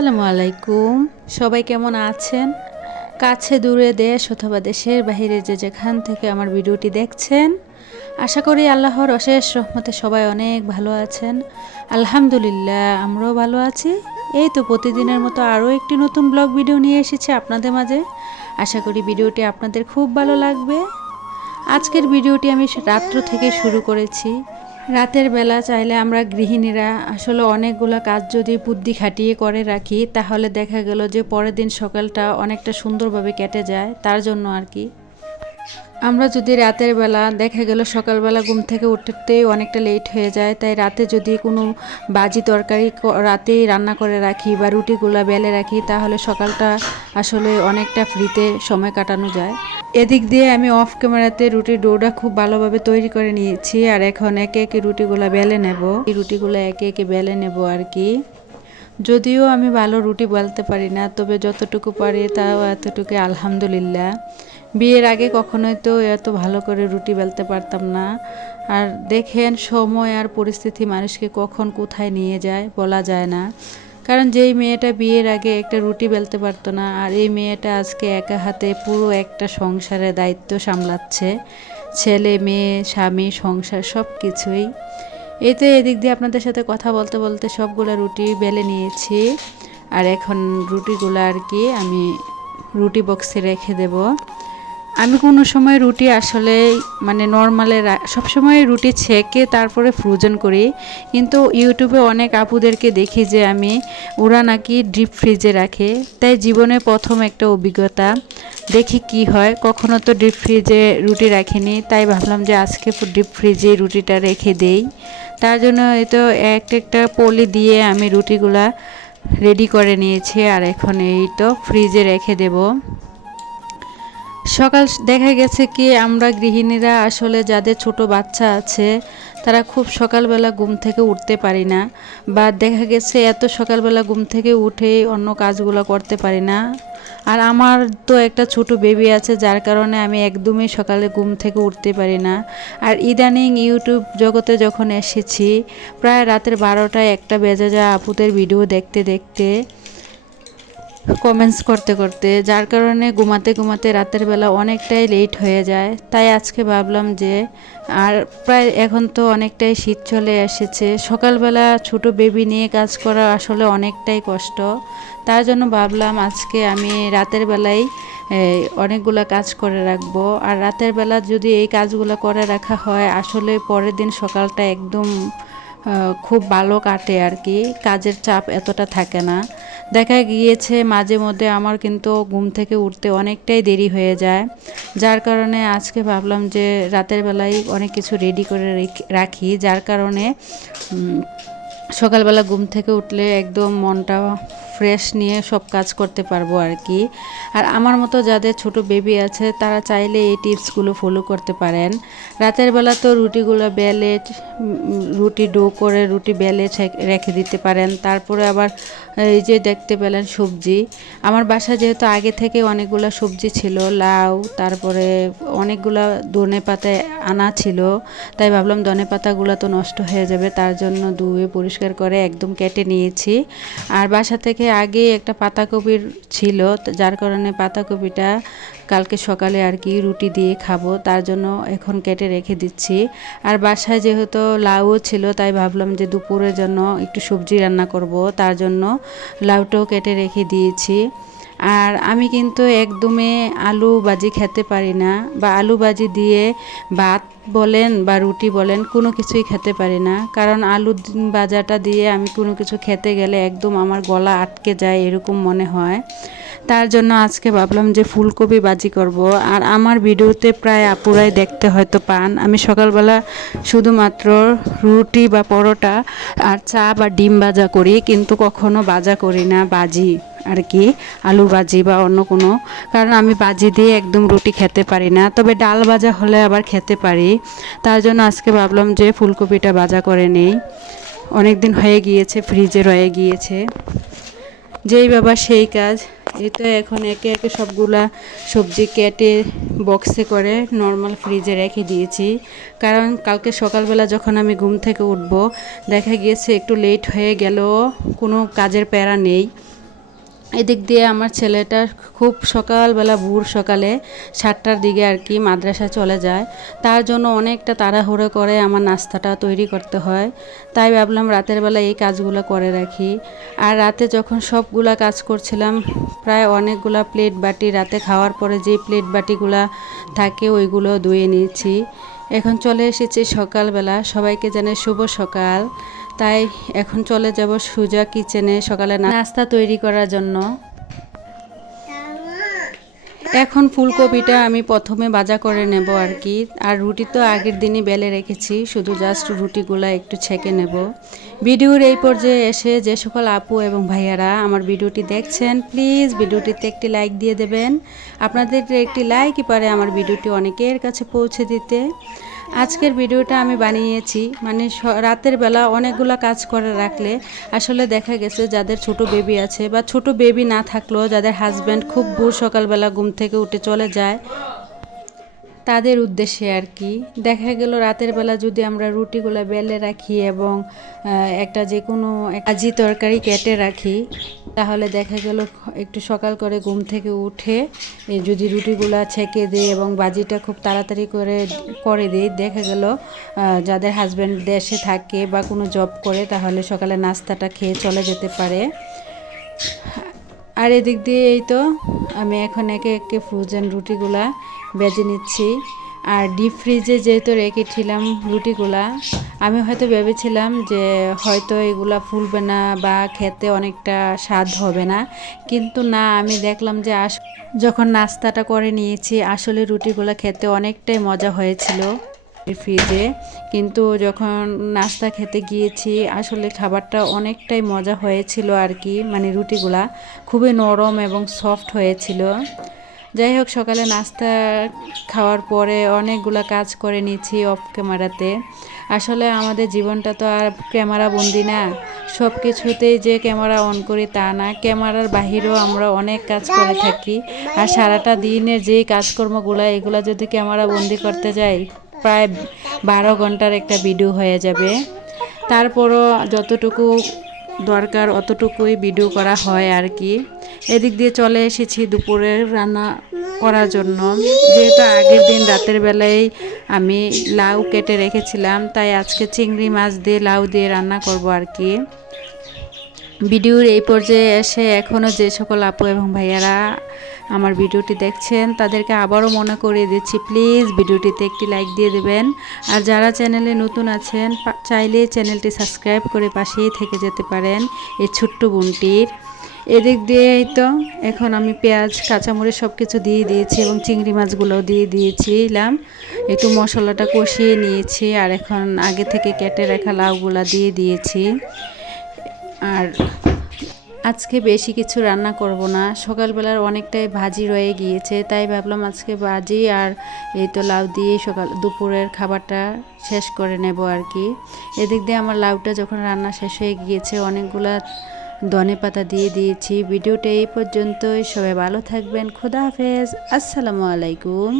আলাইকুম। সবাই কেমন আছেন? কাছে, দূরে, দেশ অথবা দেশের বাইরে যে যেখান থেকে আমার ভিডিওটি দেখছেন, আশা করি আল্লাহর অশেষ রহমতে সবাই অনেক ভালো আছেন। আলহামদুলিল্লাহ, আমরাও ভালো আছি। এই তো প্রতিদিনের মতো আরও একটি নতুন ব্লগ ভিডিও নিয়ে এসেছি আপনাদের মাঝে। আশা করি ভিডিওটি আপনাদের খুব ভালো লাগবে। আজকের ভিডিওটি আমি রাত্র থেকে শুরু করেছি। রাতের বেলা চাইলে আমরা গৃহিণীরা আসলে অনেকগুলো কাজ যদি বুদ্ধি খাটিয়ে করে রাখি, তাহলে দেখা গেল যে পরের দিন সকালটা অনেকটা সুন্দরভাবে কেটে যায়, তার জন্য আর কি। আমরা যদি রাতের বেলা, দেখা গেল সকালবেলা ঘুম থেকে উঠতেই অনেকটা লেট হয়ে যায়, তাই রাতে যদি কোনো বাজি তরকারি রাতেই রান্না করে রাখি বা রুটিগুলো বেলে রাখি, তাহলে সকালটা আসলে অনেকটা ফ্রিতে সময় কাটানো যায়। এদিক দিয়ে আমি অফ ক্যামেরাতে রুটির ডোটা খুব ভালোভাবে তৈরি করে নিয়েছি আর এখন একে একে রুটিগুলো বেলে নেব। এই রুটিগুলো একে একে বেলে নেব আর কি। যদিও আমি ভালো রুটি বলতে পারি না, তবে যতটুকু পারি তাও এতটুকু আলহামদুলিল্লাহ। বিয়ের আগে কখনোই তো এত ভালো করে রুটি বেলতে পারতাম না। আর দেখেন, সময় আর পরিস্থিতি মানুষকে কখন কোথায় নিয়ে যায় বলা যায় না। কারণ যেই মেয়েটা বিয়ের আগে একটা রুটি বেলতে পারতো না, আর এই মেয়েটা আজকে একা হাতে পুরো একটা সংসারের দায়িত্ব সামলাচ্ছে। ছেলে, মেয়ে, স্বামী, সংসার সব কিছুই এই তো এদিক দিয়ে আপনাদের সাথে কথা বলতে বলতে সবগুলো রুটি বেলে নিয়েছি। আর এখন রুটিগুলো আর কি আমি রুটি বক্সে রেখে দেব। আমি কোনো সময় রুটি আসলে মানে নর্মালে সবসময় রুটি ছেঁকে তারপরে ফ্রোজেন করি। কিন্তু ইউটিউবে অনেক আপুদেরকে দেখি যে আমি, ওরা নাকি ডিপ ফ্রিজে রাখে। তাই জীবনে প্রথম একটা অভিজ্ঞতা, দেখি কি হয়। কখনো তো ডিপ ফ্রিজে রুটি রাখিনি, তাই ভাবলাম যে আজকে ডিপ ফ্রিজে রুটিটা রেখে দেই। তার জন্য এই তো একটা একটা পলি দিয়ে আমি রুটিগুলা রেডি করে নিয়েছি, আর এখন এই তো ফ্রিজে রেখে দেবো। সকাল দেখা গেছে কি আমরা গৃহিণীরা আসলে যাদের ছোট বাচ্চা আছে, তারা খুব সকালবেলা ঘুম থেকে উঠতে পারি না বা দেখা গেছে এত সকালবেলা ঘুম থেকে উঠে অন্য কাজগুলো করতে পারি না। আর আমার তো একটা ছোট বেবি আছে, যার কারণে আমি একদমই সকালে ঘুম থেকে উঠতে পারি না। আর ইদানিং ইউটিউব জগতে যখন এসেছি, প্রায় রাতের বারোটায় একটা বেজে যায় আপুদের ভিডিও দেখতে দেখতে কমেন্টস করতে করতে, যার কারণে ঘুমাতে ঘুমাতে রাতের বেলা অনেকটাই লেট হয়ে যায়। তাই আজকে ভাবলাম যে, আর প্রায় এখন তো অনেকটাই শীত চলে এসেছে। সকালবেলা ছোট বেবি নিয়ে কাজ করা আসলে অনেকটাই কষ্ট। তার জন্য ভাবলাম আজকে আমি রাতের বেলায় অনেকগুলো কাজ করে রাখব। আর রাতের বেলা যদি এই কাজগুলো করে রাখা হয়, আসলে পরের দিন সকালটা একদম খুব ভালো কাটে আর কি। কাজের চাপ এতটা থাকে না। দেখা গিয়েছে মাঝে মধ্যে আমার কিন্তু ঘুম থেকে উঠতে অনেকটাই দেরি হয়ে যায়। যার কারণে আজকে ভাবলাম যে রাতের বেলায় অনেক কিছু রেডি করে রেখ- যার কারণে সকালবেলা ঘুম থেকে উঠলে একদম মনটা ফ্রেশ নিয়ে সব কাজ করতে পারব আর কি। আর আমার মতো যাদের ছোট বেবি আছে, তারা চাইলে এই টিপসগুলো ফলো করতে পারেন। রাতের বেলা তো রুটিগুলো বেলে রুটি ডো করে রুটি বেলে রেখে দিতে পারেন। তারপরে আবার এই যে দেখতে পেলেন সবজি। আমার বাসা যেহেতু আগে থেকে অনেকগুলো সবজি ছিল, লাউ, তারপরে অনেকগুলো ধনে পাতা আনা ছিল, তাই ভাবলাম ধনে পাতাগুলো তো নষ্ট হয়ে যাবে, তার জন্য ধুয়ে পরিষ্কার করে একদম কেটে নিয়েছি। আর বাসা থেকে আগে একটা পাতাকপির ছিল যার কারণে পাতাকপিটা কালকে সকালে আর কি রুটি দিয়ে খাব, তার জন্য এখন কেটে রেখে দিচ্ছি। আর বাসায় যেহেতু লাউও ছিল, তাই ভাবলাম যে দুপুরের জন্য একটু সবজি রান্না করব, তার জন্য লাউটাও কেটে রেখে দিয়েছি। আর আমি কিন্তু একদমে আলু ভাজি খেতে পারি না বা আলু ভাজি দিয়ে ভাত বলেন বা রুটি বলেন কোনো কিছুই খেতে পারি না। কারণ আলু ভাজাটা দিয়ে আমি কোনো কিছু খেতে গেলে একদম আমার গলা আটকে যায় এরকম মনে হয়। তার জন্য আজকে ভাবলাম যে ফুলকপি বাজি করব। আর আমার ভিডিওতে প্রায় আপুরাই দেখতে হয়তো পান। আমি সকালবেলা শুধুমাত্র রুটি বা পরোটা আর চা বা ডিম ভাজা করি, কিন্তু কখনো ভাজা করি না বাজি আর কি, আলু ভাজি বা অন্য কোনো। কারণ আমি ভাজি দিয়ে একদম রুটি খেতে পারি না। তবে ডাল ভাজা হলে আবার খেতে পারি। তার জন্য আজকে ভাবলাম যে ফুলকপিটা ভাজা করে নেই। অনেক দিন হয়ে গিয়েছে, ফ্রিজে রয়ে গিয়েছে। যেই বাবা সেই কাজ। এই তো এখন একে একে সবগুলা সবজি কেটে বক্সে করে নর্মাল ফ্রিজে রেখে দিয়েছি। কারণ কালকে সকালবেলা যখন আমি ঘুম থেকে উঠব, দেখা গিয়েছে একটু লেট হয়ে গেল, কোনো কাজের প্যারা নেই। এদিক দিয়ে আমার ছেলেটা খুব সকালবেলা ভোর সকালে সাতটার দিকে আর কি মাদ্রাসা চলে যায়। তার জন্য অনেকটা তাড়াহুড়ো করে আমার নাস্তাটা তৈরি করতে হয়। তাই ভাবলাম রাতের বেলা এই কাজগুলো করে রাখি। আর রাতে যখন সবগুলা কাজ করছিলাম, প্রায় অনেকগুলা প্লেট বাটি রাতে খাওয়ার পরে যে প্লেট বাটিগুলা থাকে ওইগুলো ধুয়ে নিয়েছি। এখন চলে এসেছি সকালবেলা। সবাইকে জানাই শুভ সকাল। তাই এখন চলে যাব সুজা কিচেনে সকালে নাস্তা তৈরি করার জন্য। এখন ফুলকপিটা আমি প্রথমে ভাজা করে নেব আর কি। আর রুটি তো আগের দিনই বেলে রেখেছি, শুধু জাস্ট রুটিগুলো একটু ছেঁকে নেব। ভিডিওর এই পর্যায়ে এসে যে সকল আপু এবং ভাইয়ারা আমার ভিডিওটি দেখছেন প্লিজ ভিডিওটিতে একটি লাইক দিয়ে দেবেন। আপনাদের একটি লাইকই পারে আমার ভিডিওটি অনেকের কাছে পৌঁছে দিতে। আজকের ভিডিওটা আমি বানিয়েছি। মানে রাতের বেলা অনেকগুলো কাজ করে রাখলে আসলে দেখা গেছে যাদের ছোট বেবি আছে বা ছোট বেবি না থাকলেও যাদের হাজব্যান্ড খুব ভোর সকালবেলা ঘুম থেকে উঠে চলে যায় তাদের উদ্দেশ্যে আর কি। দেখা গেল রাতের বেলা যদি আমরা রুটিগুলো বেলে রাখি এবং একটা যে কোনো কাজি তরকারি কেটে রাখি, তাহলে দেখা গেল একটু সকাল করে ঘুম থেকে উঠে যদি রুটিগুলো ছেঁকে দিই এবং বাজিটা খুব তাড়াতাড়ি করে করে দিই, দেখা গেল যাদের হাজব্যান্ড দেশে থাকে বা কোনো জব করে, তাহলে সকালে নাস্তাটা খেয়ে চলে যেতে পারে। আর এদিক দিয়ে এই তো আমি এখন একে একে ফ্রোজেন রুটিগুলা বেজে নিচ্ছি। আর ডিপ ফ্রিজে যেহেতু রেখেছিলাম রুটিগুলা, আমি হয়তো ভেবেছিলাম যে হয়তো এগুলা ফুলবে না বা খেতে অনেকটা স্বাদ হবে না। কিন্তু না, আমি দেখলাম যে আস যখন নাস্তাটা করে নিয়েছি, আসলে রুটিগুলা খেতে অনেকটাই মজা হয়েছিল। ফ্রিজে কিন্তু যখন নাস্তা খেতে গিয়েছি, আসলে খাবারটা অনেকটাই মজা হয়েছিল আর কি মানে রুটিগুলা খুবই নরম এবং সফট হয়েছিল। যাই হোক, সকালে নাস্তা খাওয়ার পরে অনেকগুলা কাজ করে নিয়েছি অফ ক্যামেরাতে আসলে আমাদের জীবনটা তো আর ক্যামেরা বন্দি না। সব কিছুতেই যে ক্যামেরা অন করি তা না। ক্যামেরার বাহিরেও আমরা অনেক কাজ করে থাকি। আর সারাটা দিনের যে কাজকর্মগুলো, এগুলো যদি ক্যামেরা বন্দি করতে যাই প্রায় বারো ঘণ্টার একটা ভিডিও হয়ে যাবে। তারপরও যতটুকু দরকার অতটুকুই ভিডিও করা হয় আর কি। এদিক দিয়ে চলে এসেছি দুপুরের রান্না করার জন্য। যেহেতু আগের দিন রাতের বেলায় আমি লাউ কেটে রেখেছিলাম, তাই আজকে চিংড়ি মাছ দিয়ে লাউ দিয়ে রান্না করব আর কি। ভিডিওর এই পর্যায়ে এসে এখনও যে সকল আপু এবং ভাইয়ারা আমার ভিডিওটি দেখছেন, তাদেরকে আবারও মনে করিয়ে দিচ্ছি, প্লিজ ভিডিওটিতে একটি লাইক দিয়ে দেবেন। আর যারা চ্যানেলে নতুন আছেন চাইলে চ্যানেলটি সাবস্ক্রাইব করে পাশেই থেকে যেতে পারেন এই ছোট্ট বোনটির। এদিক দিয়েই তো এখন আমি পেঁয়াজ, কাঁচামরিচ সব কিছু দিয়ে দিয়েছি এবং চিংড়ি মাছগুলোও দিয়ে দিয়েছিলাম। একটু মশলাটা কষিয়ে নিয়েছি আর এখন আগে থেকে কেটে রাখা লাউগুলা দিয়ে দিয়েছি। আর আজকে বেশি কিছু রান্না করব না। সকালবেলার অনেকটাই ভাজি রয়ে গিয়েছে, তাই ভাবলাম আজকে ভাজি আর এই তো লাউ দিয়ে সকাল দুপুরের খাবারটা শেষ করে নেব আর কি। এদিক দিয়ে আমার লাউটা যখন রান্না শেষ হয়ে গিয়েছে, অনেকগুলা ধনে পাতা দিয়ে দিয়েছি। ভিডিওটা এই পর্যন্তই। সবাই ভালো থাকবেন। খুদা হাফেজ। আসসালামু আলাইকুম।